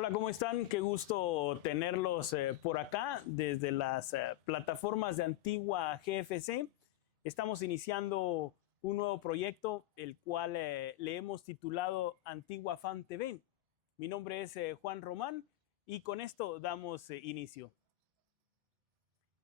Hola, ¿cómo están? Qué gusto tenerlos por acá desde las plataformas de Antigua GFC. Estamos iniciando un nuevo proyecto, el cual le hemos titulado Antigua Fan TV. Mi nombre es Juan Román y con esto damos inicio.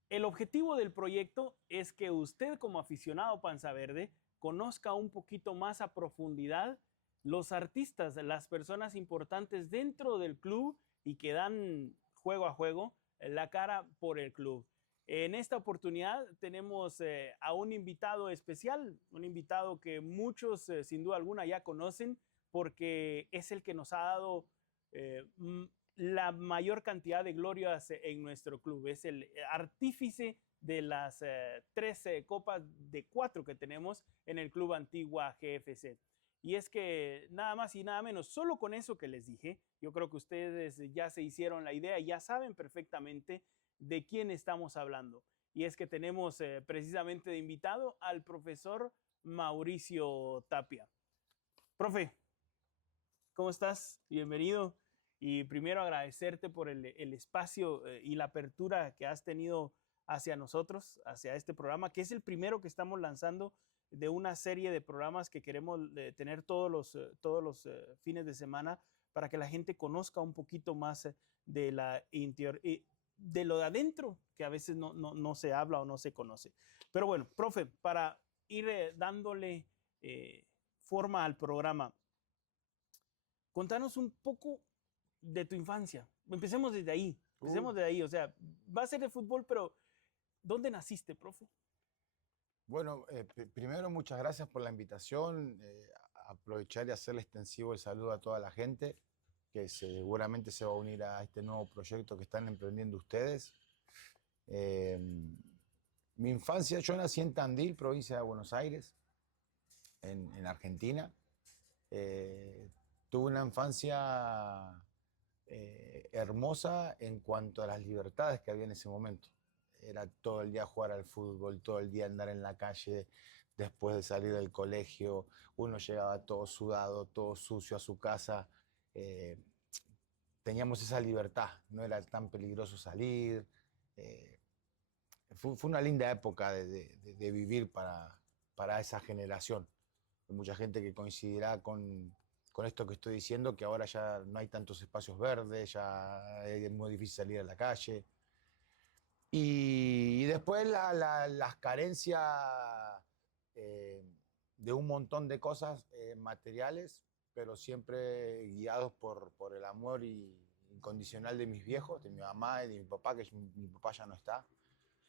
El objetivo del proyecto es que usted como aficionado Panza Verde conozca un poquito más a profundidad los artistas, las personas importantes dentro del club y que dan juego a juego la cara por el club. En esta oportunidad tenemos a un invitado especial, un invitado que muchos sin duda alguna ya conocen porque es el que nos ha dado eh, la mayor cantidad de glorias en nuestro club. Es el artífice de las 13 copas de 4 que tenemos en el Club Antigua GFC. Y es que nada más y nada menos, solo con eso que les dije, yo creo que ustedes ya se hicieron la idea, ya saben perfectamente de quién estamos hablando. Y es que tenemos precisamente de invitado al profesor Mauricio Tapia. Profe, ¿cómo estás? Bienvenido. Y primero agradecerte por el espacio y la apertura que has tenido hacia nosotros, hacia este programa, que es el primero que estamos lanzando de una serie de programas que queremos tener todos los fines de semana para que la gente conozca un poquito más de la interior, de lo de adentro, que a veces no se habla o no se conoce. Pero bueno, profe, para ir dándole forma al programa, contanos un poco de tu infancia. Empecemos desde ahí. Empecemos de ahí. O sea, va a ser de fútbol, pero ¿dónde naciste, profe? Bueno, primero muchas gracias por la invitación. Aprovechar y hacerle extensivo el saludo a toda la gente que seguramente se va a unir a este nuevo proyecto que están emprendiendo ustedes. Eh, Mi infancia, yo nací en Tandil, provincia de Buenos Aires, en Argentina. Eh, Tuve una infancia hermosa en cuanto a las libertades que había en ese momento. Era todo el día jugar al fútbol, todo el día andar en la calle después de salir del colegio. Uno llegaba todo sudado, todo sucio a su casa. Eh, Teníamos esa libertad, no era tan peligroso salir. Eh, Fue una linda época de vivir para esa generación. Hay mucha gente que coincidirá con esto que estoy diciendo, que ahora ya no hay tantos espacios verdes, ya es muy difícil salir a la calle. Y después las carencias eh, de un montón de cosas materiales, pero siempre guiados por el amor incondicional de mis viejos, de mi mamá y de mi papá, que mi papá ya no está.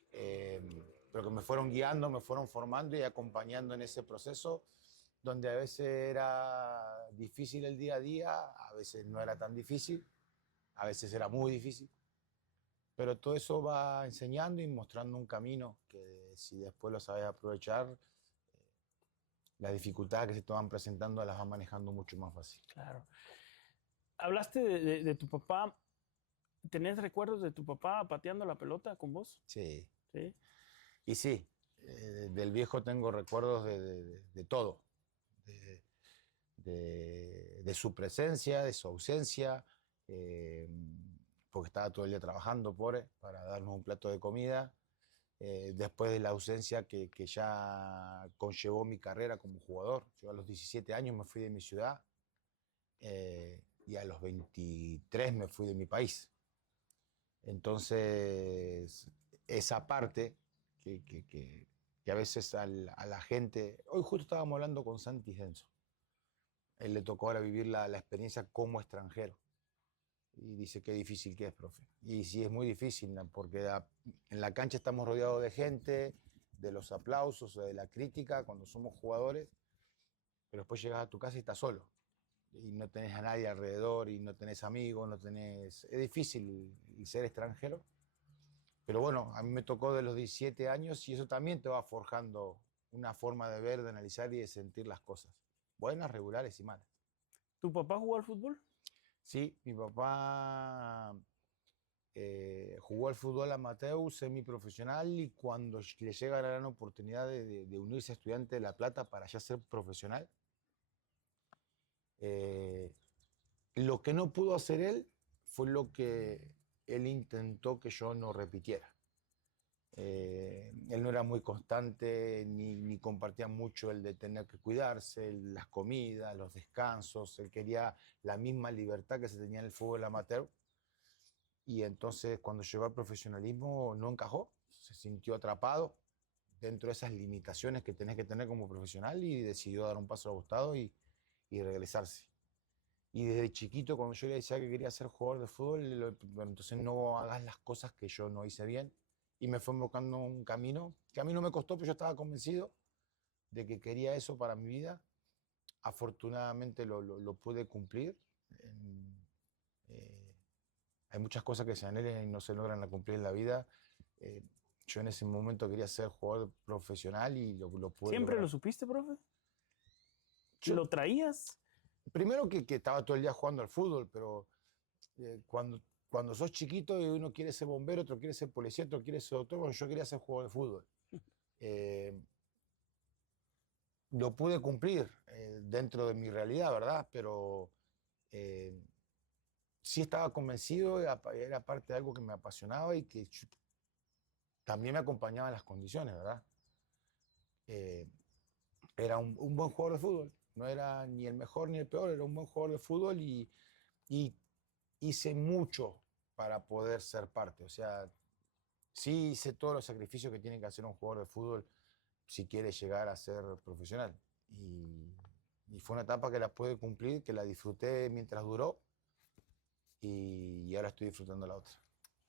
Pero que me fueron guiando, me fueron formando y acompañando en ese proceso, donde a veces era difícil el día a día, a veces no era tan difícil, a veces era muy difícil. Pero todo eso va enseñando y mostrando un camino que si después lo sabes aprovechar, las dificultades que se te van presentando las vas manejando mucho más fácil. Claro. Hablaste de tu papá. ¿Tenés recuerdos de tu papá pateando la pelota con vos? Sí. Sí. Y sí, del viejo tengo recuerdos de todo. De su presencia, de su ausencia, eh, porque estaba todo el día trabajando, pobre, para darnos un plato de comida. Después de la ausencia que ya conllevó mi carrera como jugador. Yo a los 17 años me fui de mi ciudad y a los 23 me fui de mi país. Entonces, esa parte que a veces a la gente... Hoy justo estábamos hablando con Santi Genso. Él le tocó ahora vivir la experiencia como extranjero. Y dice qué difícil que es, profe. Y sí, es muy difícil, ¿no? Porque en la cancha estamos rodeados de gente, de los aplausos, de la crítica cuando somos jugadores, pero después llegas a tu casa y estás solo. Y no tenés a nadie alrededor, y no tenés amigos, no tenés... Es difícil el ser extranjero. Pero bueno, a mí me tocó de los 17 años y eso también te va forjando una forma de ver, de analizar y de sentir las cosas. Buenas, regulares y malas. ¿Tu papá jugó al fútbol? Sí, mi papá jugó al fútbol amateur, semiprofesional, y cuando le llega la gran oportunidad de unirse a Estudiantes de La Plata para ya ser profesional, lo que no pudo hacer él, fue lo que él intentó que yo no repitiera. Él no era muy constante ni compartía mucho el de tener que cuidarse, las comidas, los descansos. Él quería la misma libertad que se tenía en el fútbol amateur. Y entonces cuando llegó al profesionalismo no encajó, se sintió atrapado dentro de esas limitaciones que tenés que tener como profesional y decidió dar un paso al costado y regresarse. Y desde chiquito, cuando yo le decía que quería ser jugador de fútbol, bueno, entonces no hagas las cosas que yo no hice bien. Y me fue buscando un camino que a mí no me costó, pero yo estaba convencido de que quería eso para mi vida. Afortunadamente lo pude cumplir. Eh, Hay muchas cosas que se anhelan y no se logran cumplir en la vida. Eh, yo en ese momento quería ser jugador profesional y lo pude ¿Siempre lo lograr. supiste, profe? Yo, ¿Lo traías? primero que estaba todo el día jugando al fútbol, pero cuando sos chiquito y uno quiere ser bombero, otro quiere ser policía, otro quiere ser doctor, bueno, yo quería ser jugador de fútbol. Eh, lo pude cumplir dentro de mi realidad, ¿verdad? Pero eh, sí estaba convencido, era parte de algo que me apasionaba y que también me acompañaban las condiciones, ¿verdad? Eh, Era un buen jugador de fútbol, no era ni el mejor ni el peor, era un buen jugador de fútbol y hice mucho para poder ser parte. O sea, sí hice todos los sacrificios que tiene que hacer un jugador de fútbol si quiere llegar a ser profesional. Y fue una etapa que la pude cumplir, que la disfruté mientras duró y ahora estoy disfrutando la otra.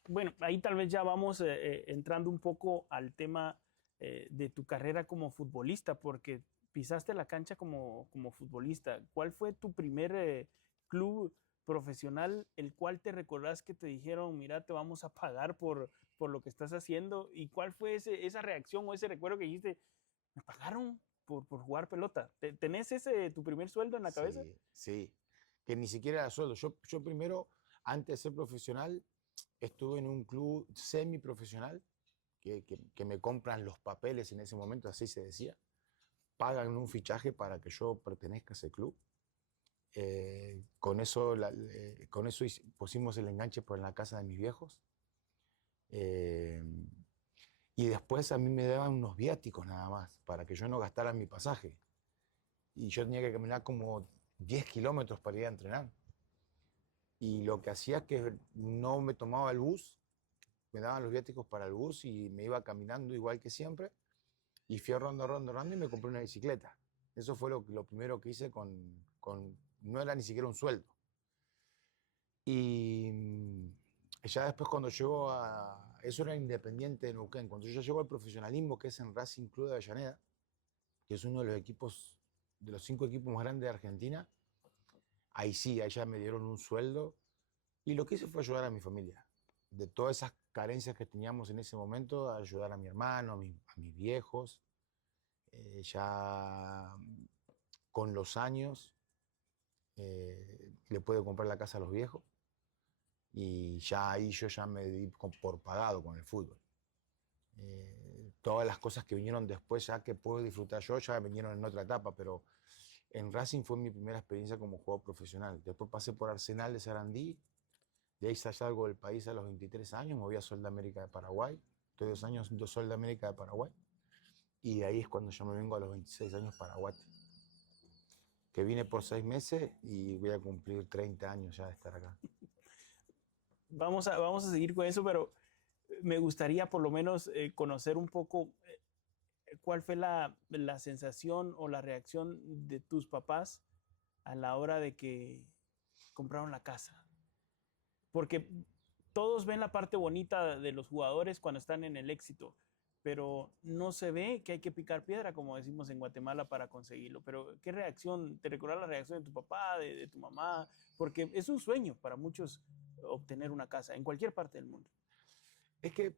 Bueno, ahí tal vez ya vamos entrando un poco al tema de tu carrera como futbolista, porque pisaste la cancha como futbolista. ¿Cuál fue tu primer club profesional el cual te recordás que te dijeron, mira, te vamos a pagar por lo que estás haciendo? ¿Y cuál fue esa reacción o ese recuerdo que dijiste, me pagaron por jugar pelota? ¿Tenés tu primer sueldo en la cabeza? Sí, sí, que ni siquiera era sueldo. Yo primero, antes de ser profesional, estuve en un club semiprofesional que me compran los papeles en ese momento, así se decía. Pagan un fichaje para que yo pertenezca a ese club. Con eso pusimos el enganche por la casa de mis viejos. Eh, y después a mí me daban unos viáticos nada más, para que yo no gastara mi pasaje. Y yo tenía que caminar como 10 kilómetros para ir a entrenar. Y lo que hacía es que no me tomaba el bus, me daban los viáticos para el bus y me iba caminando igual que siempre. Y fui rodando y me compré una bicicleta. Eso fue lo primero que hice no era ni siquiera un sueldo. Y ya después cuando llegó eso era Independiente de Neuquén, cuando yo llego al profesionalismo, que es en Racing Club de Avellaneda, que es uno de los equipos, de los 5 equipos más grandes de Argentina, ahí sí, ahí ya me dieron un sueldo. Y lo que hice fue ayudar a mi familia. De todas esas carencias que teníamos en ese momento, ayudar a mi hermano, a mis viejos. Ya con los años le puedo comprar la casa a los viejos y ya ahí yo ya me di por pagado con el fútbol. Todas las cosas que vinieron después ya que puedo disfrutar yo ya vinieron en otra etapa, pero en Racing fue mi primera experiencia como jugador profesional. Después pasé por Arsenal de Sarandí, de ahí salgo del país a los 23 años, me voy a Sol de América de Paraguay, estoy 2 años en Sol de América de Paraguay, y de ahí es cuando yo me vengo a los 26 años para Guate, que vine por 6 meses y voy a cumplir 30 años ya de estar acá. Vamos a seguir con eso, pero me gustaría por lo menos conocer un poco cuál fue la sensación o la reacción de tus papás a la hora de que compraron la casa. Porque todos ven la parte bonita de los jugadores cuando están en el éxito, pero no se ve que hay que picar piedra, como decimos en Guatemala, para conseguirlo. Pero, ¿qué reacción? ¿Te recuerdas la reacción de tu papá, de tu mamá? Porque es un sueño para muchos obtener una casa en cualquier parte del mundo. Es que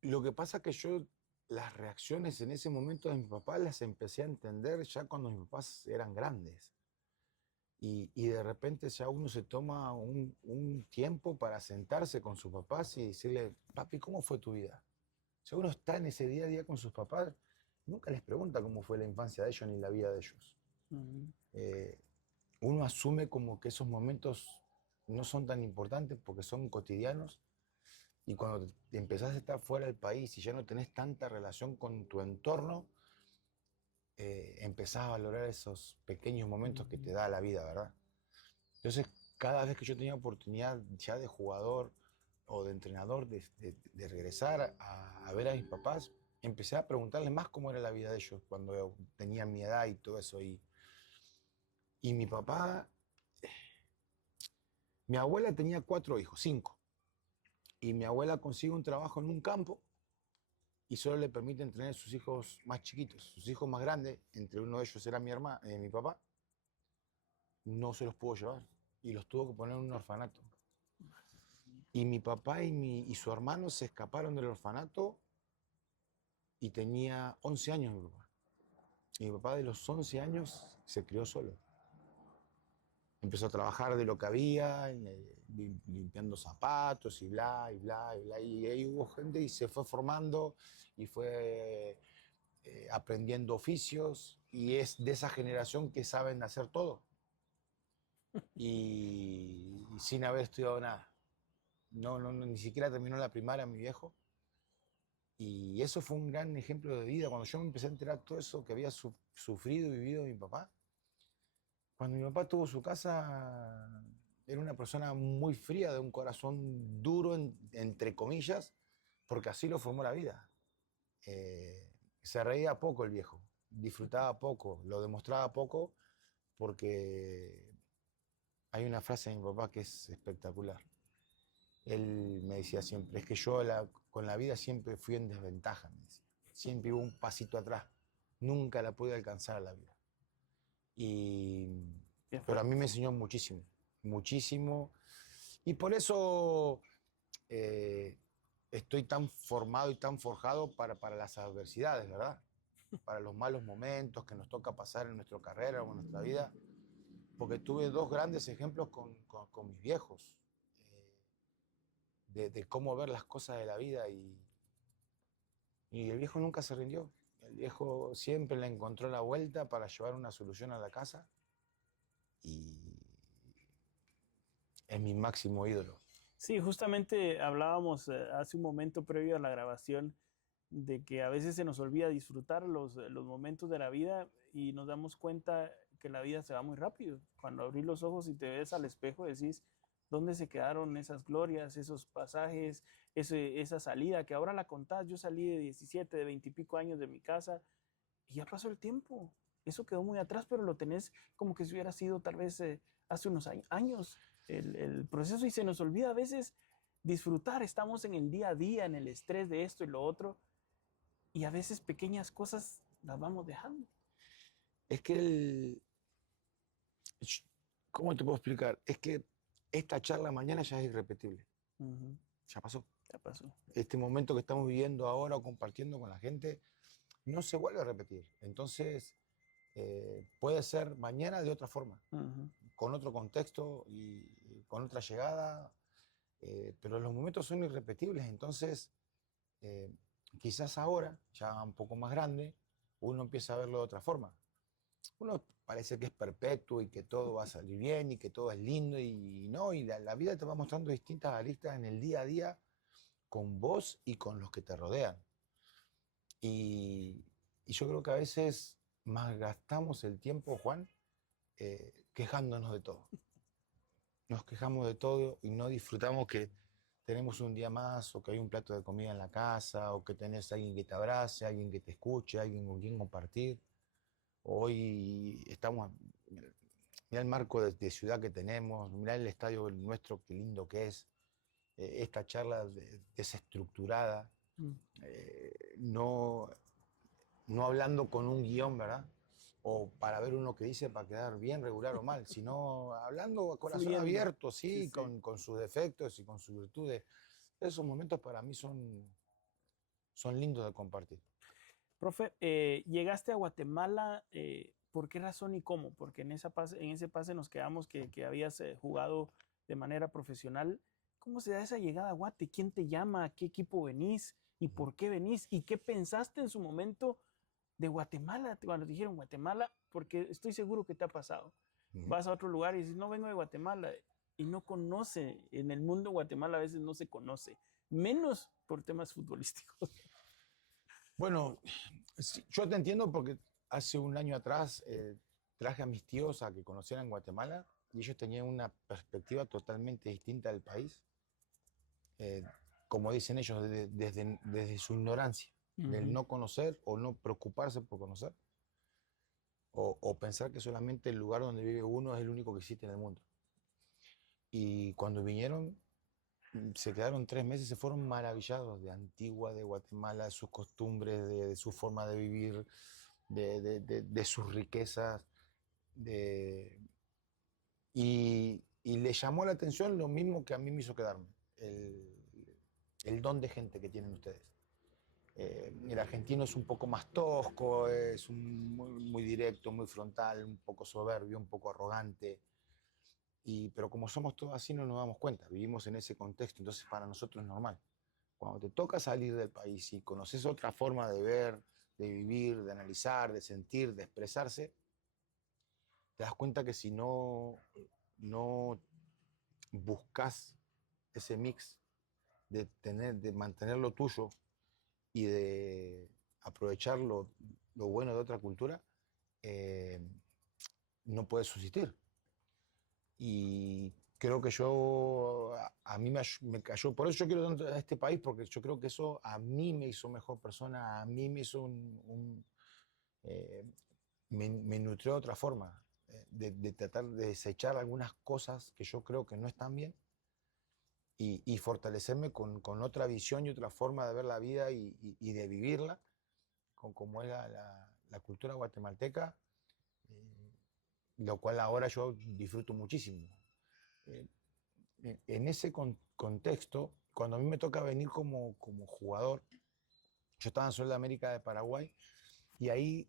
lo que pasa es que yo las reacciones en ese momento de mi papá las empecé a entender ya cuando mis papás eran grandes. Y de repente ya uno se toma un tiempo para sentarse con sus papás y decirle, papi, ¿cómo fue tu vida? Si uno está en ese día a día con sus papás, nunca les pregunta cómo fue la infancia de ellos ni la vida de ellos. Uh -huh. Uno asume como que esos momentos no son tan importantes porque son cotidianos. Y cuando te empezás a estar fuera del país y ya no tenés tanta relación con tu entorno, empezás a valorar esos pequeños momentos que te da la vida, ¿verdad? Entonces, cada vez que yo tenía oportunidad ya de jugador o de entrenador de regresar a ver a mis papás, empecé a preguntarles más cómo era la vida de ellos cuando tenían mi edad y todo eso. Y mi papá, mi abuela tenía 4 hijos, 5. Y mi abuela consigue un trabajo en un campo y solo le permiten tener sus hijos más chiquitos. Sus hijos más grandes, entre uno de ellos era mi papá, no se los pudo llevar y los tuvo que poner en un orfanato. Y mi papá y su hermano se escaparon del orfanato y tenía 11 años mi papá. Y mi papá de los 11 años se crió solo. Empezó a trabajar de lo que había, limpiando zapatos y bla, y bla, y bla. Y ahí hubo gente y se fue formando y fue aprendiendo oficios. Y es de esa generación que saben hacer todo. Y sin haber estudiado nada. No, ni siquiera terminó la primaria mi viejo. Y eso fue un gran ejemplo de vida. Cuando yo me empecé a enterar todo eso que había sufrido y vivido mi papá, cuando mi papá tuvo su casa, era una persona muy fría, de un corazón duro, entre comillas, porque así lo formó la vida. Se reía poco el viejo, disfrutaba poco, lo demostraba poco, porque hay una frase de mi papá que es espectacular. Él me decía siempre, es que yo con la vida siempre fui en desventaja, me decía. Siempre iba un pasito atrás, nunca la pude alcanzar a la vida. Pero a mí me enseñó muchísimo, muchísimo. Y por eso estoy tan formado y tan forjado para las adversidades, ¿verdad? Para los malos momentos que nos toca pasar en nuestra carrera o en nuestra vida. Porque tuve 2 grandes ejemplos con mis viejos, de cómo ver las cosas de la vida. Y el viejo nunca se rindió. El viejo siempre le encontró la vuelta para llevar una solución a la casa. Y es mi máximo ídolo. Sí, justamente hablábamos hace un momento previo a la grabación de que a veces se nos olvida disfrutar los momentos de la vida y nos damos cuenta que la vida se va muy rápido. Cuando abrís los ojos y te ves al espejo decís, ¿dónde se quedaron esas glorias, esos pasajes, esa salida que ahora la contás? Yo salí de 17, de 20 y pico años de mi casa y ya pasó el tiempo. Eso quedó muy atrás, pero lo tenés como que si hubiera sido tal vez hace unos años el proceso y se nos olvida a veces disfrutar. Estamos en el día a día, en el estrés de esto y lo otro, y a veces pequeñas cosas las vamos dejando. Es que ¿cómo te puedo explicar? Es que esta charla mañana ya es irrepetible. Ya pasó. Ya pasó. Este momento que estamos viviendo ahora o compartiendo con la gente no se vuelve a repetir. Entonces, puede ser mañana de otra forma, con otro contexto y con otra llegada, pero los momentos son irrepetibles. Entonces, quizás ahora, ya un poco más grande, uno empieza a verlo de otra forma. Uno parece que es perpetuo y que todo va a salir bien y que todo es lindo y no, y la vida te va mostrando distintas aristas en el día a día con vos y con los que te rodean. Y yo creo que a veces malgastamos el tiempo, Juan, quejándonos de todo. Nos quejamos de todo y no disfrutamos que tenemos un día más, o que hay un plato de comida en la casa, o que tenés a alguien que te abrace, alguien que te escuche, alguien con quien compartir. Hoy estamos, mirá el marco de ciudad que tenemos, mirá el estadio nuestro, qué lindo que es, esta charla desestructurada, no hablando con un guión, ¿verdad? O para ver uno que dice para quedar bien, regular o mal, sino hablando a corazón Fluyendo. abierto, sí, Sí. Con sus defectos y con sus virtudes. Esos momentos para mí son lindos de compartir. Profe, llegaste a Guatemala, ¿por qué razón y cómo? Porque en ese pase nos quedamos que habías jugado de manera profesional. ¿Cómo se da esa llegada a Guate? ¿Quién te llama? ¿A qué equipo venís? ¿Y por qué venís? ¿Y qué pensaste en su momento de Guatemala? Cuando te dijeron Guatemala, porque estoy seguro que te ha pasado. Vas a otro lugar y dices, no vengo de Guatemala. y no conoce. En el mundo de Guatemala a veces no se conoce, menos por temas futbolísticos. Bueno, sí, yo te entiendo porque hace un año atrás traje a mis tíos a que conocieran Guatemala y ellos tenían una perspectiva totalmente distinta del país. eh, Como dicen ellos, desde su ignorancia, del Ujú. no conocer o no preocuparse por conocer, o pensar que solamente el lugar donde vive uno es el único que existe en el mundo. Y cuando vinieron, se quedaron 3 meses, se fueron maravillados de Antigua, de Guatemala, de sus costumbres, de su forma de vivir, de sus riquezas. De, y le llamó la atención lo mismo que a mí me hizo quedarme, el don de gente que tienen ustedes. El argentino es un poco más tosco, es muy directo, muy frontal, un poco soberbio, un poco arrogante. Pero como somos todos así no nos damos cuenta, vivimos en ese contexto, entonces para nosotros es normal. Cuando te toca salir del país y conoces otra forma de ver, de vivir, de analizar, de sentir, de expresarse, te das cuenta que si no buscas ese mix de mantener lo tuyo y de aprovechar lo bueno de otra cultura, eh, no puedes subsistir. Y creo que a mí me cayó, por eso yo quiero tanto a este país, porque yo creo que eso a mí me hizo mejor persona, a mí me hizo eh, me nutrió de otra forma, de tratar de desechar algunas cosas que yo creo que no están bien y fortalecerme con otra visión y otra forma de ver la vida y de vivirla, con como es la cultura guatemalteca, eh, lo cual ahora yo disfruto muchísimo. Eh, en ese contexto, cuando a mí me toca venir como jugador, yo estaba en Sudamérica de Paraguay y ahí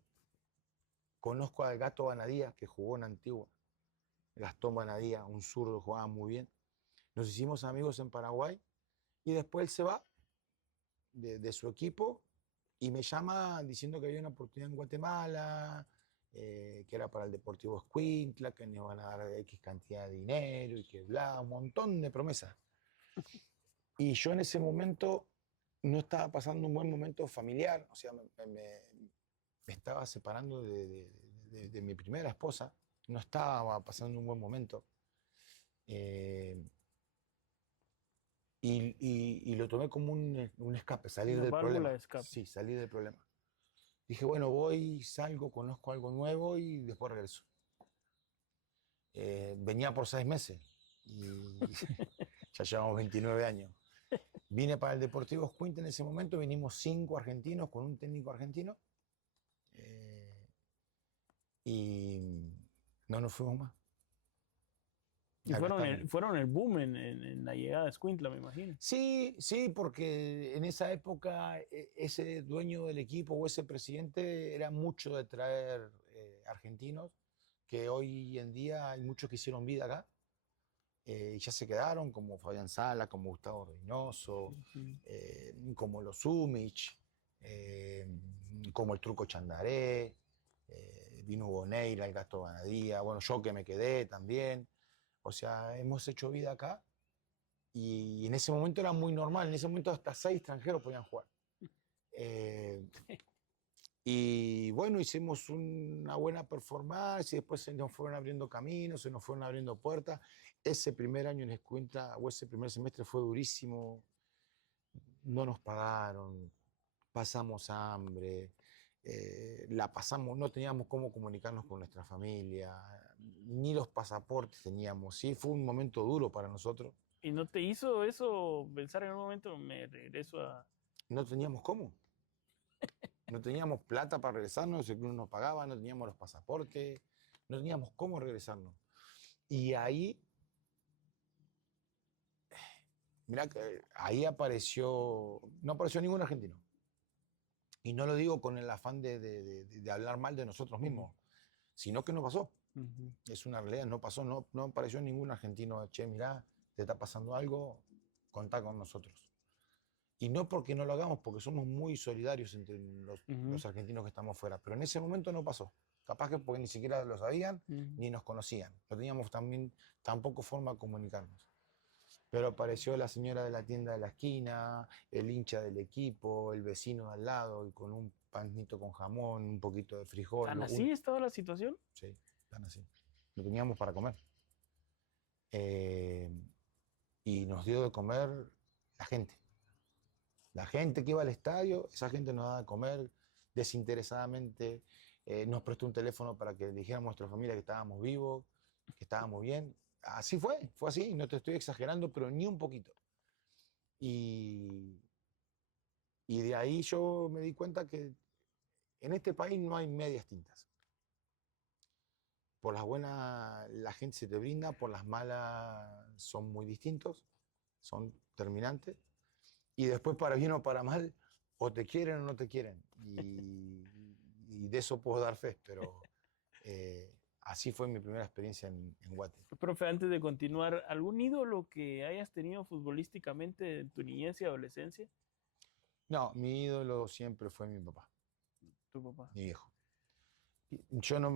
conozco al Gato Banadía, que jugó en Antigua. Gastón Banadía, un zurdo, jugaba muy bien. Nos hicimos amigos en Paraguay y después él se va de su equipo y me llama diciendo que había una oportunidad en Guatemala, que era para el Deportivo Escuintla, que nos iban a dar X cantidad de dinero y que bla, un montón de promesas. Y yo en ese momento no estaba pasando un buen momento familiar, o sea, me estaba separando de mi primera esposa, no estaba pasando un buen momento. Eh, y lo tomé como un escape, salir Una del válvula problema. de escape. Sí, salir del problema. Dije, bueno, voy, salgo, conozco algo nuevo y después regreso. Venía por 6 meses y ya llevamos 29 años. Vine para el Deportivo Escuintla en ese momento, vinimos 5 argentinos con un técnico argentino eh, y no nos fuimos más. Y Acá estamos. fueron el boom en la llegada de Escuintla, me imagino. Sí, sí, porque en esa época ese dueño del equipo o ese presidente era mucho de traer argentinos, que hoy en día hay muchos que hicieron vida acá y ya se quedaron, como Fabián Sala, como Gustavo Reynoso, Ujú. como los Sumich, eh, como el Truco Chandaré, vino Boneira, el Gasto Banadía, bueno, yo que me quedé también. O sea, hemos hecho vida acá y en ese momento era muy normal, en ese momento hasta 6 extranjeros podían jugar. Eh, y bueno, hicimos una buena performance y después se nos fueron abriendo caminos, se nos fueron abriendo puertas. Ese primer año en Escuintla, o ese primer semestre fue durísimo, no nos pagaron, pasamos hambre, la pasamos, no teníamos cómo comunicarnos con nuestra familia, ni los pasaportes teníamos, sí, fue un momento duro para nosotros, ¿Y no te hizo eso pensar en un momento, me regreso a... no teníamos cómo. No teníamos plata para regresarnos, el club no nos pagaba, no teníamos los pasaportes, no teníamos cómo regresarnos. Y ahí, mira, ahí no apareció ningún argentino. Y no lo digo con el afán de hablar mal de nosotros Ujú, mismos, sino que no pasó. ujú. Es una realidad, no pasó, no apareció ningún argentino, che, mirá, te está pasando algo, contá con nosotros. Y no porque no lo hagamos, porque somos muy solidarios entre Ujú. los argentinos que estamos fuera, pero en ese momento no pasó. capaz que porque ni siquiera lo sabían Ujú. ni nos conocían. No teníamos también, tampoco forma de comunicarnos. Pero apareció la señora de la tienda de la esquina, el hincha del equipo, el vecino de al lado, y con un panito con jamón, un poquito de frijol, ¿Tan así estaba la situación? sí, tan así. No teníamos para comer. Eh, y nos dio de comer la gente. La gente que iba al estadio, esa gente nos daba de comer desinteresadamente, nos prestó un teléfono para que le dijéramos a nuestra familia que estábamos vivos, que estábamos bien. Así fue así, no te estoy exagerando, pero ni un poquito. Y, y de ahí yo me di cuenta que en este país no hay medias tintas. Por las buenas la gente se te brinda, por las malas son muy distintos, son terminantes. Y después, para bien o para mal, o te quieren o no te quieren. Y de eso puedo dar fe, pero así fue mi primera experiencia en Guate. Profe, antes de continuar, ¿algún ídolo que hayas tenido futbolísticamente en tu niñez y adolescencia? No, mi ídolo siempre fue mi papá, Tu papá. mi viejo. Yo no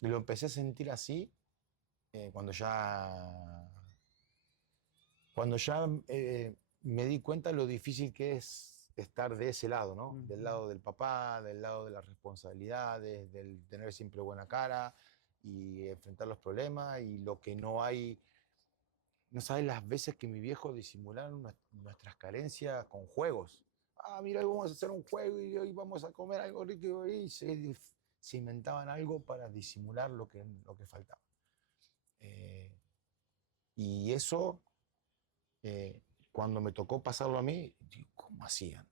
lo empecé a sentir así cuando ya me di cuenta lo difícil que es estar de ese lado, ¿no? Del Ujú. lado del papá, del lado de las responsabilidades, del tener siempre buena cara y enfrentar los problemas y lo que no hay. No sabes las veces que mi viejo disimularon nuestras carencias con juegos. Ah, mira, hoy vamos a hacer un juego y hoy vamos a comer algo rico y se inventaban algo para disimular lo que faltaba. Eh, y eso eh, cuando me tocó pasarlo a mí, digo, ¿cómo hacían?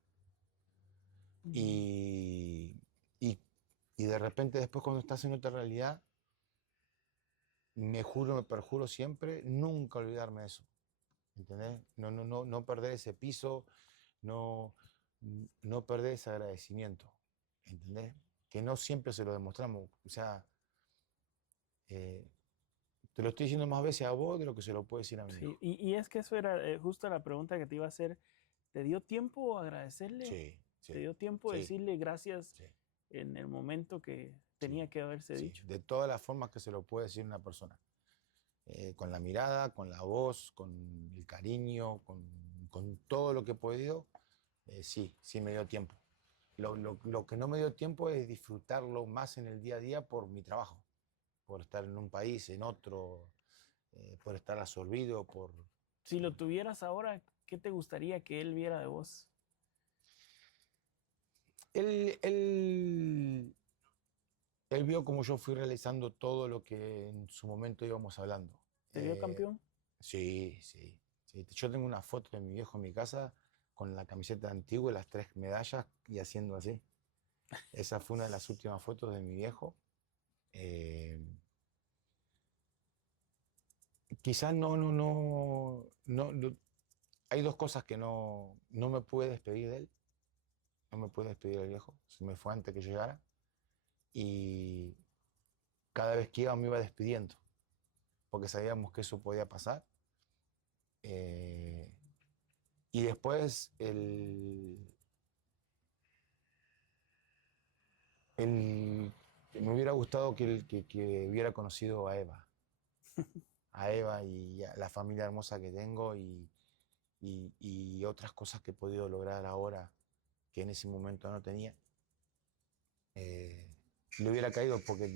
Ujú. Y, y, y de repente después cuando estás en otra realidad, me juro, me perjuro siempre, nunca olvidarme de eso. ¿Entendés? No perder ese piso, no, no perder ese agradecimiento. ¿Entendés? Que no siempre se lo demostramos. O sea, eh, te lo estoy diciendo más veces a vos de lo que se lo puede decir a mi Sí, viejo. y es que eso era justo la pregunta que te iba a hacer. ¿Te dio tiempo agradecerle? Sí, ¿Te sí, dio tiempo sí, decirle gracias sí, en el momento que sí, tenía que haberse sí. dicho? De todas las formas que se lo puede decir una persona. Con la mirada, con la voz, con el cariño, con todo lo que he podido, sí me dio tiempo. Lo que no me dio tiempo es disfrutarlo más en el día a día por mi trabajo, por estar en un país, en otro, por estar absorbido, Si lo por... tuvieras ahora, ¿qué te gustaría que él viera de vos? Él, él, él vio como yo fui realizando todo lo que en su momento íbamos hablando. ¿Te vio Eh, campeón? sí, sí, sí. Yo tengo una foto de mi viejo en mi casa con la camiseta antigua y las 3 medallas y haciendo así. Esa fue una de las últimas fotos de mi viejo. Eh, Quizás hay dos cosas que no me pude despedir de él. No me pude despedir del viejo. Se me fue antes que llegara. Y cada vez que iba me iba despidiendo, porque sabíamos que eso podía pasar. Eh, y después me hubiera gustado que hubiera conocido a Eva y a la familia hermosa que tengo y otras cosas que he podido lograr ahora que en ese momento no tenía. Eh, Le hubiera caído porque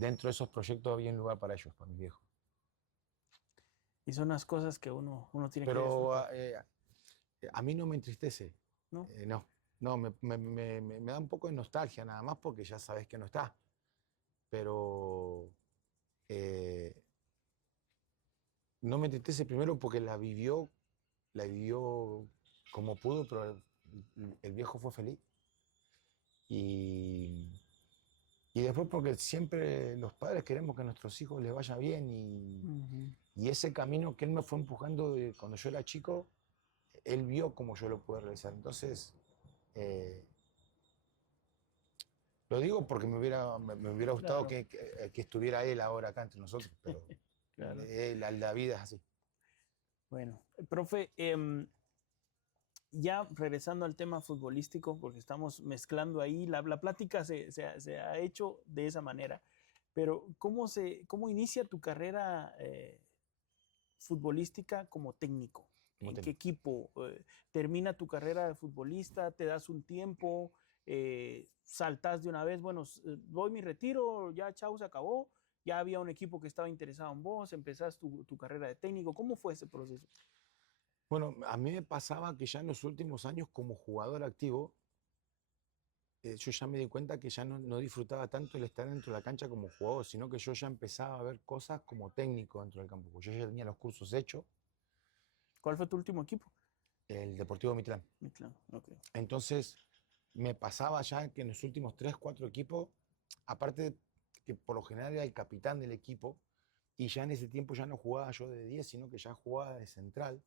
dentro de esos proyectos había un lugar para ellos, para mis viejos. Y son las cosas que uno tiene que Pero disfrutar, a mí no me entristece, ¿no? no. No, me da un poco de nostalgia nada más porque ya sabes que no está. Pero eh, no me entristece primero porque la vivió como pudo, pero el viejo fue feliz. Y, y después porque siempre los padres queremos que a nuestros hijos les vaya bien Ujú. y ese camino que él me fue empujando cuando yo era chico, él vio cómo yo lo pude realizar. Entonces, eh, lo digo porque me hubiera gustado Claro, que estuviera él ahora acá entre nosotros, pero claro. la vida es así. Bueno, profe, Ya regresando al tema futbolístico, porque estamos mezclando ahí, la plática se ha hecho de esa manera, pero ¿cómo inicia tu carrera futbolística como técnico? como ¿En qué técnico. equipo termina tu carrera de futbolista? ¿Te das un tiempo? ¿Saltas de una vez? Bueno, doy mi retiro, ya chau, se acabó. Ya había un equipo que estaba interesado en vos, empezás tu carrera de técnico. ¿Cómo fue ese proceso? Bueno, a mí me pasaba que ya en los últimos años como jugador activo, yo ya me di cuenta que ya no disfrutaba tanto el estar dentro de la cancha como jugador, sino que yo ya empezaba a ver cosas como técnico dentro del campo. Porque yo ya tenía los cursos hechos, ¿Cuál fue tu último equipo? el Deportivo Mitrán. Claro, ok. Entonces, me pasaba ya que en los últimos 3, 4 equipos, aparte que por lo general era el capitán del equipo, y ya en ese tiempo ya no jugaba yo de 10, sino que ya jugaba de central.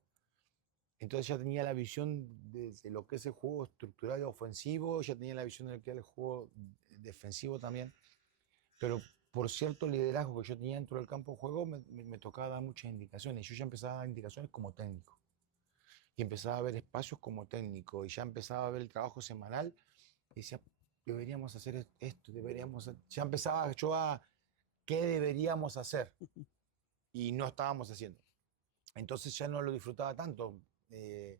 Entonces ya tenía la visión de lo que es el juego estructural y ofensivo, ya tenía la visión de lo que era el juego defensivo también. Pero por cierto liderazgo que yo tenía dentro del campo de juego, me tocaba dar muchas indicaciones. Yo ya empezaba a dar indicaciones como técnico. Y empezaba a ver espacios como técnico. Y ya empezaba a ver el trabajo semanal. Y decía, deberíamos hacer esto, Ya empezaba yo a qué deberíamos hacer. Y no estábamos haciendo. Entonces ya no lo disfrutaba tanto. Eh,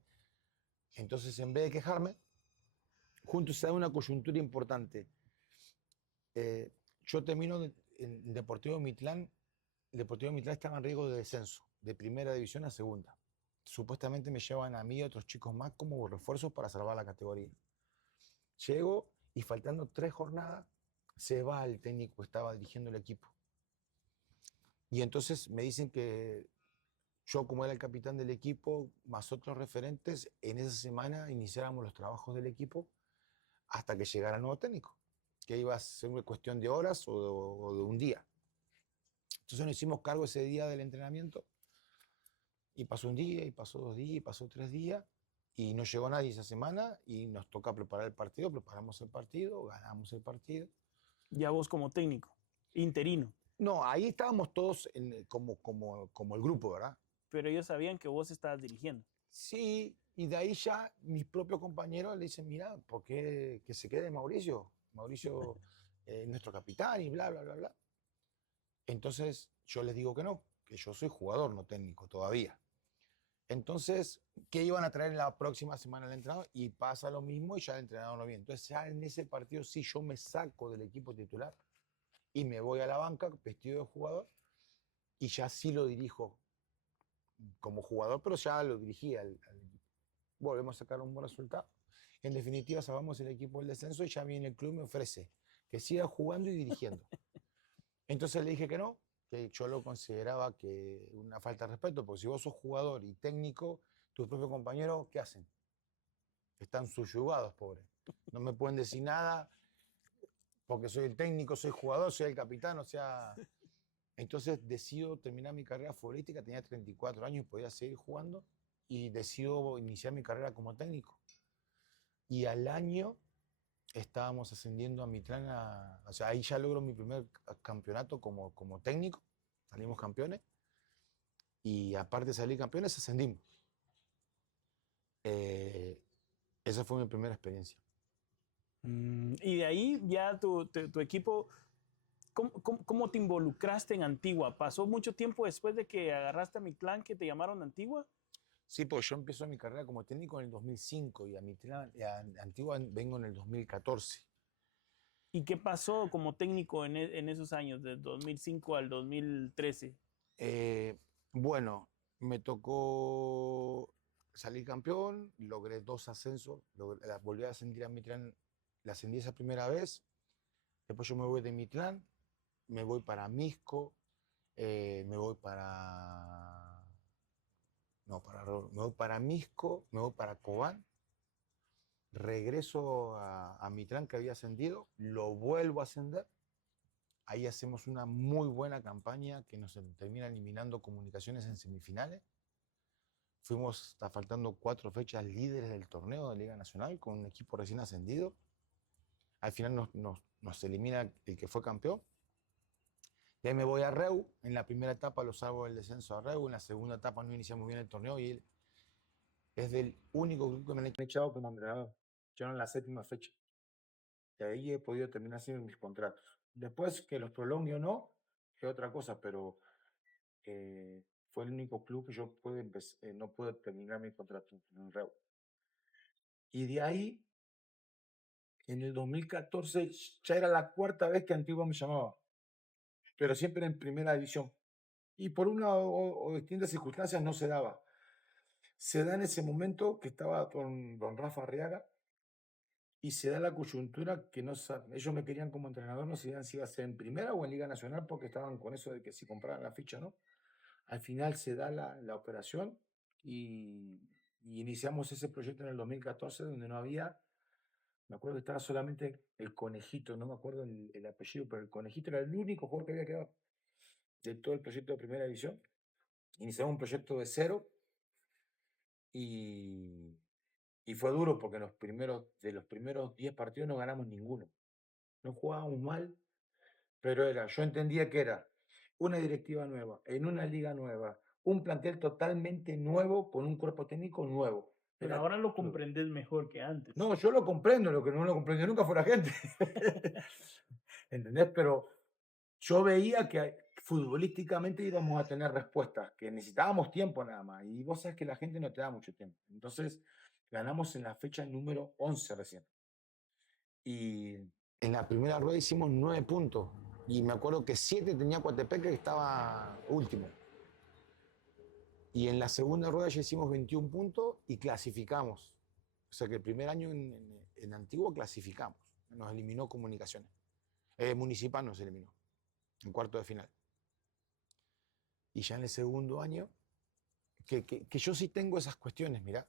entonces en vez de quejarme, juntos se da una coyuntura importante. Eh, yo termino en Deportivo Mitlán. El Deportivo Mitlán estaba en riesgo de descenso, de primera división a segunda. Supuestamente me llevan a mí y a otros chicos más como refuerzos para salvar la categoría. Llego y faltando 3 jornadas se va el técnico que estaba dirigiendo el equipo. Y entonces me dicen que yo, como era el capitán del equipo, más otros referentes, en esa semana iniciáramos los trabajos del equipo hasta que llegara el nuevo técnico, que iba a ser una cuestión de horas o de un día. Entonces nos hicimos cargo ese día del entrenamiento y pasó un día, y pasó 2 días, y pasó 3 días, y no llegó nadie esa semana y nos toca preparar el partido, preparamos el partido, ganamos el partido. Ya vos como técnico, interino, No, ahí estábamos todos como el grupo, ¿verdad? pero ellos sabían que vos estabas dirigiendo. Sí, y de ahí ya mis propios compañeros le dicen, mira, ¿por qué que se quede Mauricio? Mauricio es nuestro capitán y bla, bla, bla, bla. Entonces yo les digo que no, que yo soy jugador, no técnico todavía. Entonces, ¿qué iban a traer la próxima semana al entrenador? Y pasa lo mismo y ya el entrenador no viene. Entonces ya en ese partido sí yo me saco del equipo titular y me voy a la banca vestido de jugador y ya sí lo dirijo como jugador, pero ya lo dirigía al equipo. Volvemos a sacar un buen resultado. En definitiva, salvamos el equipo del descenso y ya viene el club y me ofrece que siga jugando y dirigiendo. Entonces le dije que no, que yo lo consideraba que una falta de respeto, porque si vos sos jugador y técnico, tus propios compañeros, ¿qué hacen? Están subyugados, pobres. No me pueden decir nada porque soy el técnico, soy jugador, soy el capitán, o sea... Entonces decido terminar mi carrera futbolística, tenía 34 años y podía seguir jugando, y decido iniciar mi carrera como técnico. Y al año estábamos ascendiendo a Mitrán, o sea, ahí ya logro mi primer campeonato como técnico, salimos campeones, y aparte de salir campeones, ascendimos. Eh, esa fue mi primera experiencia. Y de ahí ya tu equipo, ¿cómo te involucraste en Antigua? ¿Pasó mucho tiempo después de que agarraste a mi clan que te llamaron a Antigua? Sí, pues yo empecé mi carrera como técnico en el 2005 y a Antigua vengo en el 2014. ¿Y qué pasó como técnico en esos años, del 2005 al 2013? Eh, bueno, me tocó salir campeón, logré 2 ascensos, volví a ascender a Mitrán, la ascendí esa primera vez, después yo me voy de Mitrán, me voy para Misco, me voy para... No, me voy para Misco, me voy para Cobán, regreso a Mitrán que había ascendido, lo vuelvo a ascender. Ahí hacemos una muy buena campaña que nos termina eliminando Comunicaciones en semifinales. Fuimos, está faltando 4 fechas, líderes del torneo de Liga Nacional con un equipo recién ascendido. Al final nos elimina el que fue campeón. Y ahí me voy a Reu. En la primera etapa lo salvo del descenso a Reu. En la segunda etapa no iniciamos bien el torneo y Es del único club que me han echado como entrenador. Yo en la 7ª fecha. De ahí he podido terminar haciendo mis contratos. Después que los prolongue o no, es otra cosa, pero eh, fue el único club que yo no pude terminar mi contrato en Reus. Y de ahí, en el 2014, ya era la 4ª vez que Antigua me llamaba, pero siempre en primera división. Y por una o distintas circunstancias no se daba. Se da en ese momento que estaba con don Rafa Arriaga y se da la coyuntura que no ellos me querían como entrenador, no sabían si iba a ser en primera o en Liga Nacional porque estaban con eso de que si compraran la ficha, ¿no? Al final se da la operación y iniciamos ese proyecto en el 2014 donde no había, me acuerdo que estaba solamente el Conejito, no me acuerdo el apellido, pero el Conejito era el único jugador que había quedado de todo el proyecto de primera división. Iniciamos un proyecto de cero y, y fue duro porque de los primeros 10 partidos no ganamos ninguno. No jugábamos mal, pero yo entendía que era una directiva nueva, en una liga nueva, un plantel totalmente nuevo con un cuerpo técnico nuevo. Pero Era ahora lo todo. comprendes mejor que antes. No, yo lo comprendo, lo que no lo comprendió nunca fue la gente. ¿Entendés? Pero yo veía que futbolísticamente íbamos a tener respuestas, que necesitábamos tiempo nada más. Y vos sabés que la gente no te da mucho tiempo. Entonces, ganamos en la fecha número 11 recién. Y en la primera rueda hicimos 9 puntos. Y me acuerdo que 7 tenía Coatepeque, que estaba último. Y en la segunda rueda ya hicimos 21 puntos y clasificamos. O sea que el primer año en Antigua clasificamos. Nos eliminó Comunicaciones. Municipal nos eliminó en cuarto de final. Y ya en el segundo año, que yo sí tengo esas cuestiones, mirá.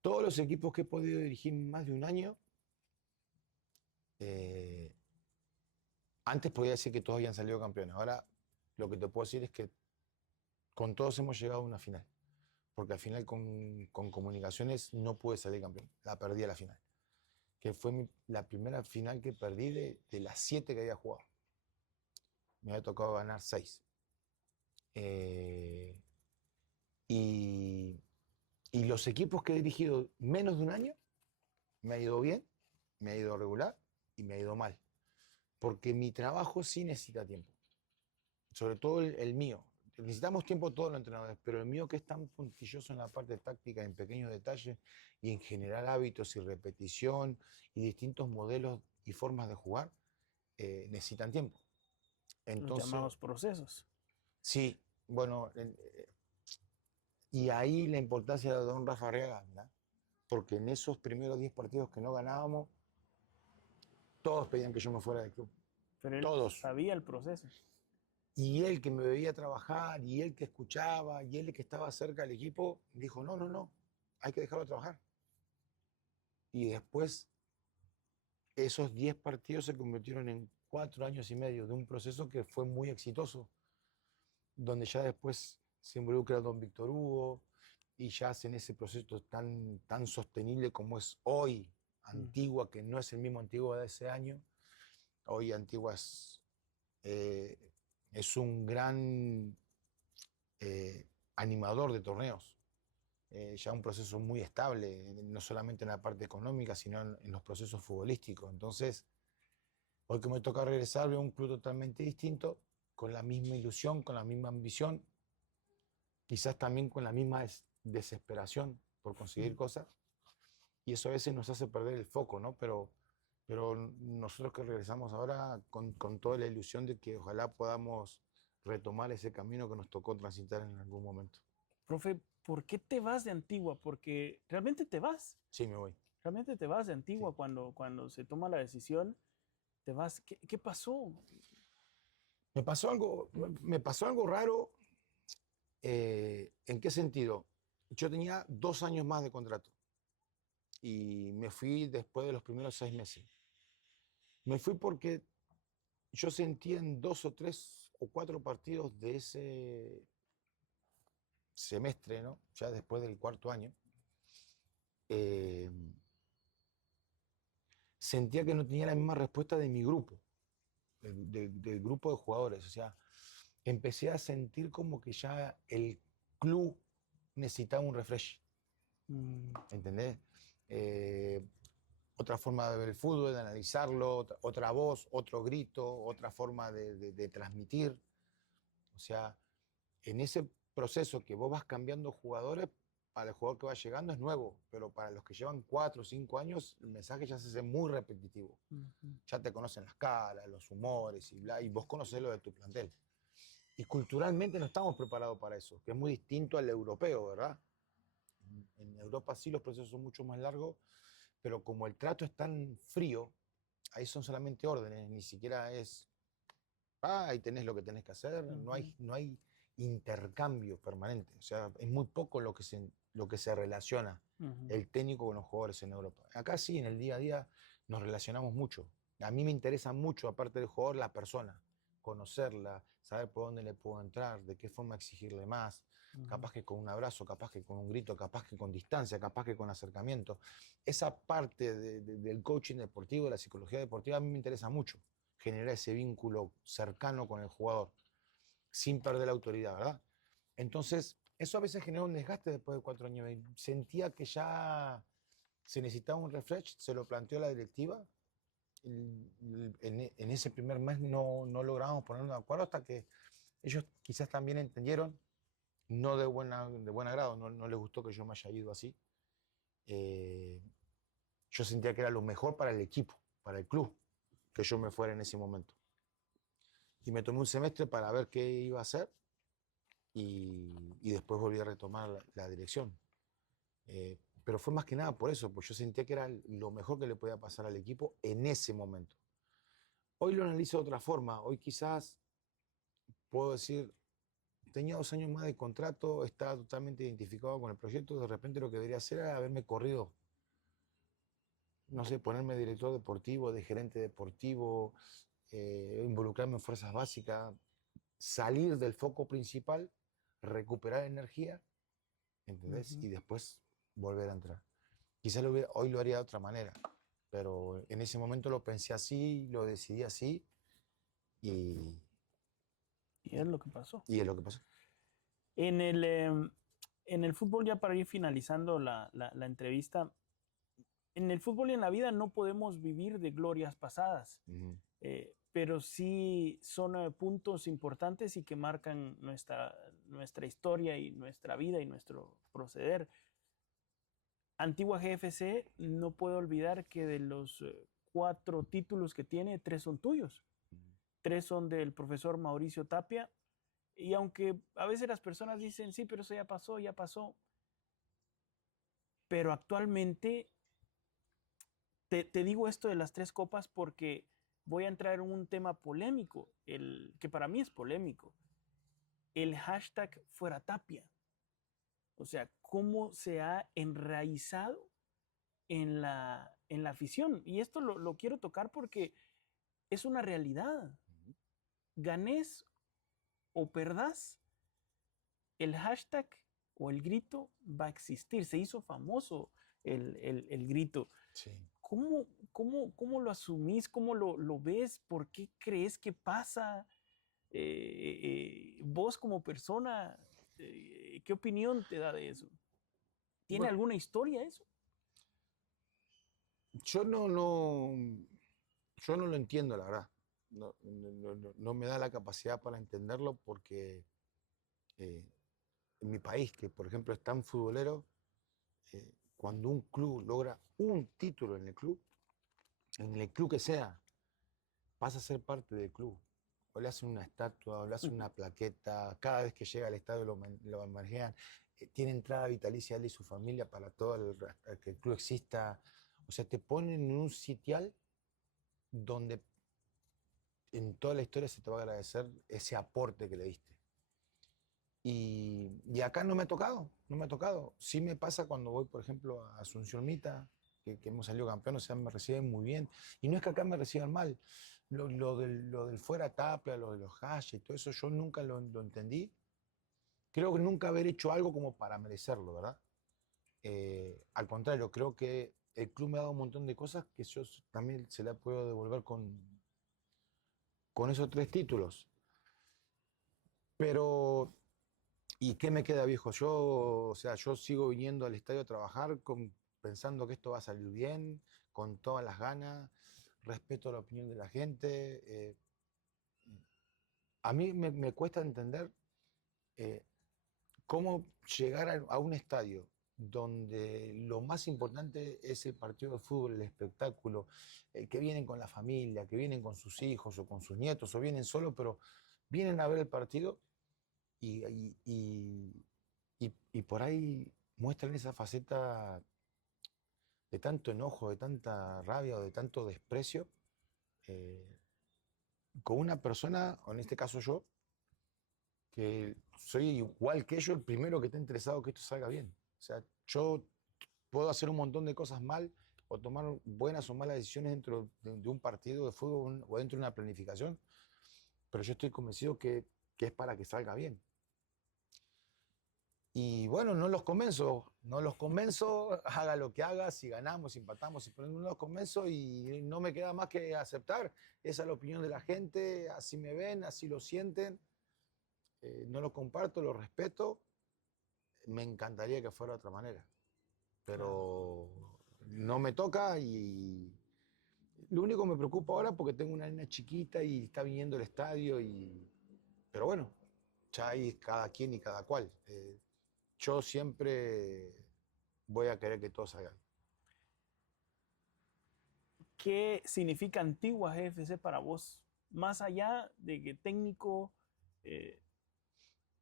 Todos los equipos que he podido dirigir más de un año, antes podía decir que todos habían salido campeones. Ahora lo que te puedo decir es que con todos hemos llegado a una final. Porque al final con Comunicaciones no pude salir campeón. La perdí a la final. Que fue la primera final que perdí de las 7 que había jugado. Me había tocado ganar 6. Y los equipos que he dirigido menos de un año, me ha ido bien, me ha ido regular y me ha ido mal. Porque mi trabajo sí necesita tiempo. Sobre todo el mío. Necesitamos tiempo todos los entrenadores, pero el mío que es tan puntilloso en la parte táctica, en pequeños detalles y en generar hábitos y repetición y distintos modelos y formas de jugar, necesitan tiempo. Los Entonces, llamados procesos. sí, bueno, y ahí la importancia de don Rafa Arriaga, ¿verdad? Porque en esos primeros 10 partidos que no ganábamos, todos pedían que yo me fuera del club. Pero él Todos. sabía el proceso. Y él que me veía trabajar, y él que escuchaba, y él que estaba cerca del equipo, dijo, no, no, no, hay que dejarlo trabajar. Y después esos 10 partidos se convirtieron en 4 años y medio de un proceso que fue muy exitoso, donde ya después se involucra don Víctor Hugo y ya hacen ese proceso tan sostenible como es hoy Antigua, que no es el mismo Antigua de ese año. Hoy Antigua es un gran animador de torneos. Ya un proceso muy estable, no solamente en la parte económica, sino en los procesos futbolísticos. Entonces, hoy que me toca regresar, veo un club totalmente distinto, con la misma ilusión, con la misma ambición, quizás también con la misma desesperación por conseguir cosas, y eso a veces nos hace perder el foco, ¿no? Pero nosotros que regresamos ahora con toda la ilusión de que ojalá podamos retomar ese camino que nos tocó transitar en algún momento. Profe, ¿por qué te vas de Antigua? Porque realmente te vas. Sí, me voy. Realmente te vas de Antigua Sí. cuando se toma la decisión. Te vas. ¿Qué pasó? Me pasó algo raro. ¿En qué sentido? Yo tenía 2 años más de contrato y me fui después de los primeros 6 meses. Me fui porque yo sentía en 2 o 3 o 4 partidos de ese semestre, ¿no? Ya después del cuarto año, eh, sentía que no tenía la misma respuesta de mi grupo, del grupo de jugadores. O sea, empecé a sentir como que ya el club necesitaba un refresh. ¿entendés? Otra forma de ver el fútbol, de analizarlo, otra voz, otro grito, otra forma de transmitir. O sea, en ese proceso que vos vas cambiando jugadores, para el jugador que va llegando es nuevo, pero para los que llevan 4 o 5 años, el mensaje ya se hace muy repetitivo. Ya te conocen las caras, los humores y bla, y vos conocés lo de tu plantel. Y culturalmente no estamos preparados para eso, que es muy distinto al europeo, ¿verdad? En Europa sí los procesos son mucho más largos, pero como el trato es tan frío, ahí son solamente órdenes, ni siquiera es, ahí tenés lo que tenés que hacer, no hay intercambio permanente, o sea, es muy poco lo que se relaciona el técnico con los jugadores en Europa. Acá sí, en el día a día nos relacionamos mucho. A mí me interesa mucho, aparte del jugador, la persona, conocerla, saber por dónde le puedo entrar, de qué forma exigirle más, capaz que con un abrazo, capaz que con un grito, capaz que con distancia, capaz que con acercamiento. Esa parte del coaching deportivo, de la psicología deportiva, a mí me interesa mucho, generar ese vínculo cercano con el jugador, sin perder la autoridad, ¿verdad? Entonces, eso a veces genera un desgaste después de 4 años. Y sentía que ya se necesitaba un refresh, se lo planteó la directiva. En ese primer mes no logramos ponernos de acuerdo hasta que ellos quizás también entendieron, no de buen agrado, no les gustó que yo me haya ido así. Yo sentía que era lo mejor para el equipo, para el club, que yo me fuera en ese momento. Y me tomé un semestre para ver qué iba a hacer y después volví a retomar la dirección. Pero fue más que nada por eso, pues yo sentía que era lo mejor que le podía pasar al equipo en ese momento. Hoy lo analizo de otra forma. Hoy quizás puedo decir, tenía 2 años más de contrato, estaba totalmente identificado con el proyecto, de repente lo que debería hacer era haberme corrido, no sé, ponerme director deportivo, de gerente deportivo, involucrarme en fuerzas básicas, salir del foco principal, recuperar energía, ¿entendés? Y después volver a entrar. Quizás hoy lo haría de otra manera, pero en ese momento lo pensé así, lo decidí así y, Y es lo que pasó. y es lo que pasó. En el fútbol, ya para ir finalizando la entrevista, en el fútbol y en la vida no podemos vivir de glorias pasadas, pero sí son puntos importantes y que marcan nuestra historia y nuestra vida y nuestro proceder. Antigua GFC, no puedo olvidar que de los 4 títulos que tiene, 3 son tuyos. 3 son del profesor Mauricio Tapia. Y aunque a veces las personas dicen, sí, pero eso ya pasó. Pero actualmente, te digo esto de las 3 copas porque voy a entrar en un tema polémico, que para mí es polémico. El hashtag fuera Tapia. O sea, cómo se ha enraizado en la afición. Y esto lo quiero tocar porque es una realidad. Ganés o perdás, el hashtag o el grito va a existir. Se hizo famoso el grito. Sí. ¿Cómo lo asumís? ¿Cómo lo ves? ¿Por qué crees que pasa? Vos como persona, ¿qué opinión te da de eso? ¿Tiene Bueno, alguna historia eso? yo no lo entiendo, la verdad. No me da la capacidad para entenderlo porque en mi país, que por ejemplo es tan futbolero, cuando un club logra un título en el club que sea, pasa a ser parte del club. O le hacen una estatua, o le hacen una plaqueta, cada vez que llega al estadio lo homenajean, tiene entrada vitalicia él y su familia para todo que el club exista. O sea, te ponen en un sitial donde en toda la historia se te va a agradecer ese aporte que le diste. Y acá no me ha tocado. Sí me pasa cuando voy, por ejemplo, a Asunción Mita, que hemos salido campeones, o sea, me reciben muy bien. Y no es que acá me reciban mal. Lo del fuera Tapia, lo de los hash y todo eso, yo nunca lo entendí. Creo que nunca haber hecho algo como para merecerlo, ¿verdad? Al contrario, creo que el club me ha dado un montón de cosas que yo también se la puedo devolver con esos 3 títulos. Pero ¿Y qué me queda, viejo? Yo, o sea, yo sigo viniendo al estadio a trabajar pensando que esto va a salir bien, con todas las ganas, respeto la opinión de la gente. A mí me cuesta entender eh, cómo llegar a un estadio donde lo más importante es el partido de fútbol, el espectáculo, que vienen con la familia, que vienen con sus hijos o con sus nietos o vienen solo, pero vienen a ver el partido y, y- y- y por ahí muestran esa faceta de tanto enojo, de tanta rabia o de tanto desprecio eh, con una persona, o en este caso yo, que soy igual que ellos, el primero que está interesado que esto salga bien. O sea, yo puedo hacer un montón de cosas mal o tomar buenas o malas decisiones dentro de un partido de fútbol o dentro de una planificación, pero yo estoy convencido que es para que salga bien. Y bueno, no los convenzo, haga lo que haga, si ganamos, si empatamos, si perdemos, no los convenzo y no me queda más que aceptar. Esa es la opinión de la gente, así me ven, así lo sienten, no lo comparto, lo respeto, me encantaría que fuera de otra manera, Claro. pero no me toca y lo único que me preocupa ahora porque tengo una nena chiquita y está viniendo al estadio pero bueno, ya hay cada quien y cada cual. Yo siempre voy a querer que todo salga bien. ¿Qué significa Antigua GFC para vos? Más allá de que técnico, eh,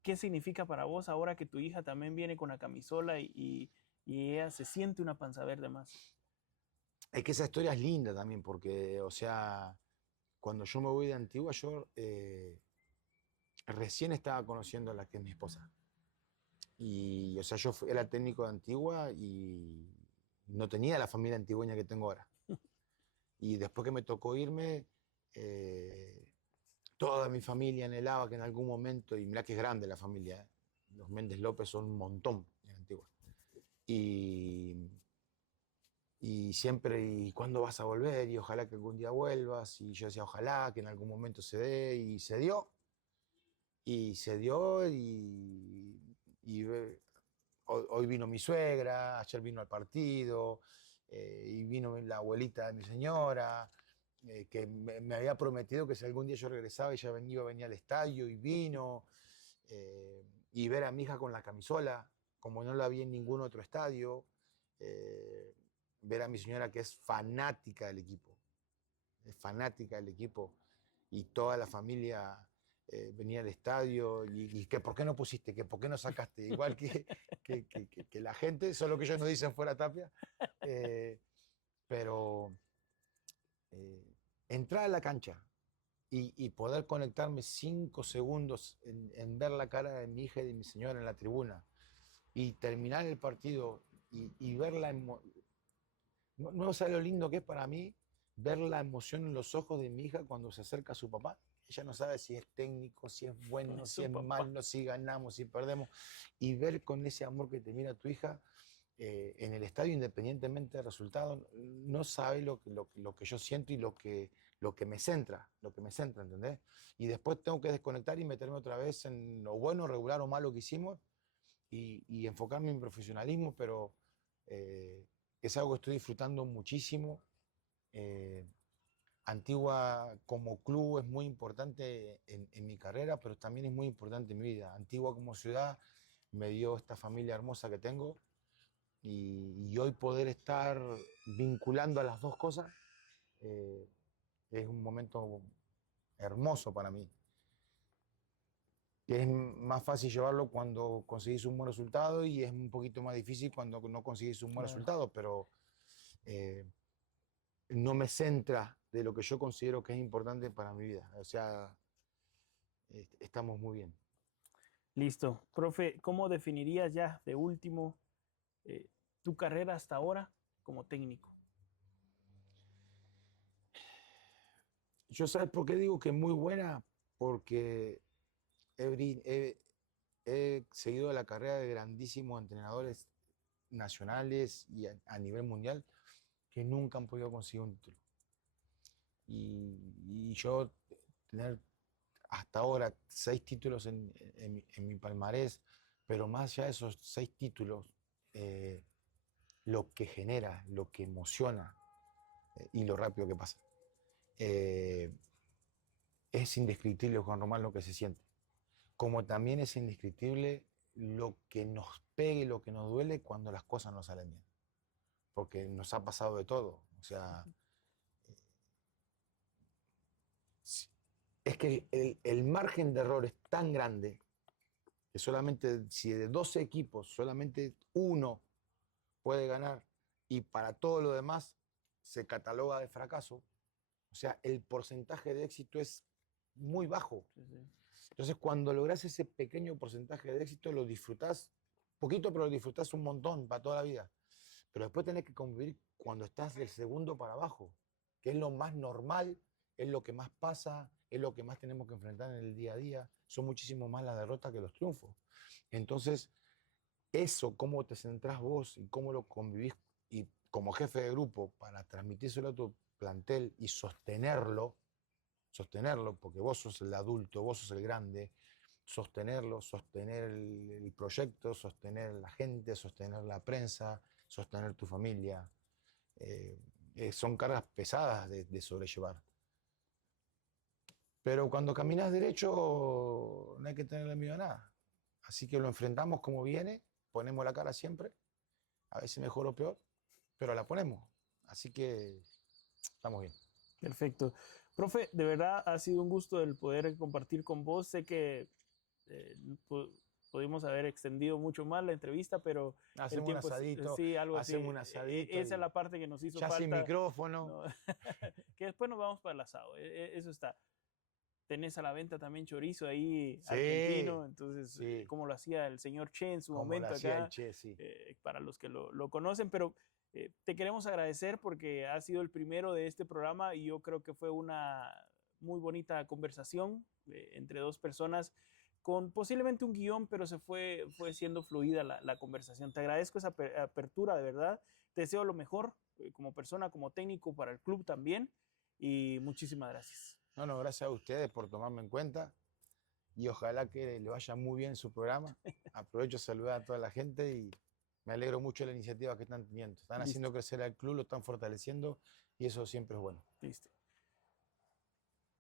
¿qué significa para vos ahora que tu hija también viene con la camisola y ella se siente una panza verde más? Es que esa historia es linda también porque, o sea, cuando yo me voy de Antigua, yo recién estaba conociendo a la que es mi esposa. Y, o sea, era técnico de Antigua y no tenía la familia antigüeña que tengo ahora. Y después que me tocó irme, eh, toda mi familia anhelaba que en algún momento, y mirá que es grande la familia, los Méndez López son un montón en Antigua. Y, y siempre, ¿y cuándo vas a volver? Y ojalá que algún día vuelvas. Y yo decía, ojalá que en algún momento se dé, y se dio. Y se dio, hoy vino mi suegra, ayer vino al partido, y vino la abuelita de mi señora, que me había prometido que si algún día yo regresaba, ella venía al estadio y vino, y ver a mi hija con la camisola, como no la vi en ningún otro estadio, eh, ver a mi señora que es fanática del equipo, y toda la familia venía al estadio y que por qué no pusiste, que por qué no sacaste, igual que la gente, solo que ellos no dicen fuera Tapia, eh, pero eh, entrar a la cancha y poder conectarme 5 segundos en ver la cara de mi hija y de mi señora en la tribuna y terminar el partido y ver no sabe lo lindo que es para mí ver la emoción en los ojos de mi hija cuando se acerca a su papá. Ella no sabe si es técnico, si es bueno, Es si su es papá. malo, si ganamos, si perdemos. Y ver con ese amor que te mira tu hija en el estadio, independientemente del resultado, no sabe lo que yo siento y lo que me centra, ¿entendés? Y después tengo que desconectar y meterme otra vez en lo bueno, regular o malo que hicimos y enfocarme en mi profesionalismo, pero eh, es algo que estoy disfrutando muchísimo. Eh, Antigua como club es muy importante en mi carrera, pero también es muy importante en mi vida. Antigua como ciudad me dio esta familia hermosa que tengo y hoy poder estar vinculando a las dos cosas eh, es un momento hermoso para mí. Que es más fácil llevarlo cuando conseguís un buen resultado y es un poquito más difícil cuando no conseguís un buen Claro. resultado, pero eh, no me centra de lo que yo considero que es importante para mi vida. O sea, estamos muy bien. Listo. Profe, ¿cómo definirías ya de último eh, tu carrera hasta ahora como técnico? Yo, ¿sabes por qué digo que es muy buena? Porque he seguido la carrera de grandísimos entrenadores nacionales y a nivel mundial que nunca han podido conseguir un título. Y yo tener hasta ahora 6 títulos en mi palmarés, Pero más allá de esos 6 títulos, lo que genera, lo que emociona y lo rápido que pasa, eh, es indescriptible, Juan Román, lo que se siente. Como también es indescriptible lo que nos pega y lo que nos duele cuando las cosas no salen bien. Porque nos ha pasado de todo. O sea, es que el margen de error es tan grande que solamente si de 12 equipos, solamente uno puede ganar y para todo lo demás se cataloga de fracaso, o sea, el porcentaje de éxito es muy bajo. Sí, sí. Entonces, cuando logras ese pequeño porcentaje de éxito, lo disfrutás poquito, pero lo disfrutás un montón para toda la vida. Pero después tenés que convivir cuando estás del segundo para abajo, que es lo más normal, es lo que más pasa, es lo que más tenemos que enfrentar en el día a día. Son muchísimo más las derrotas que los triunfos. Entonces, eso, cómo te centrás vos y cómo lo convivís y como jefe de grupo para transmitírselo a tu plantel y sostenerlo, porque vos sos el adulto, vos sos el grande, sostenerlo, sostener el proyecto, sostener la gente, sostener la prensa, sostener tu familia. Son cargas pesadas de sobrellevar. Pero cuando caminas derecho no hay que tenerle miedo a nada. Así que lo enfrentamos como viene, ponemos la cara siempre, a veces mejor o peor, pero la ponemos. Así que estamos bien. Perfecto. Profe, de verdad ha sido un gusto el poder compartir con vos. Sé que eh, pu- pudimos haber extendido mucho más la entrevista, pero el Hacemos un tiempo asadito, sí, algo así. hacemos un asadito Esa es y la parte que nos hizo ya sin falta. micrófono. ¿No? Que después nos vamos para el asado. Eso está. Tenés a la venta también chorizo ahí argentino, Sí, entonces, sí, como lo hacía el señor Che en su como lo momento hacía el acá, Che, sí. para los que lo conocen, pero te queremos agradecer porque ha sido el primero de este programa y yo creo que fue una muy bonita conversación entre dos personas con posiblemente un guión, pero fue siendo fluida la conversación. Te agradezco esa apertura, de verdad. Te deseo lo mejor como persona, como técnico para el club también y muchísimas gracias. No, gracias a ustedes por tomarme en cuenta y ojalá que le vaya muy bien su programa. Aprovecho a saludar a toda la gente y me alegro mucho de la iniciativa que están teniendo. Están Listo, haciendo crecer al club, lo están fortaleciendo y eso siempre es bueno. listo.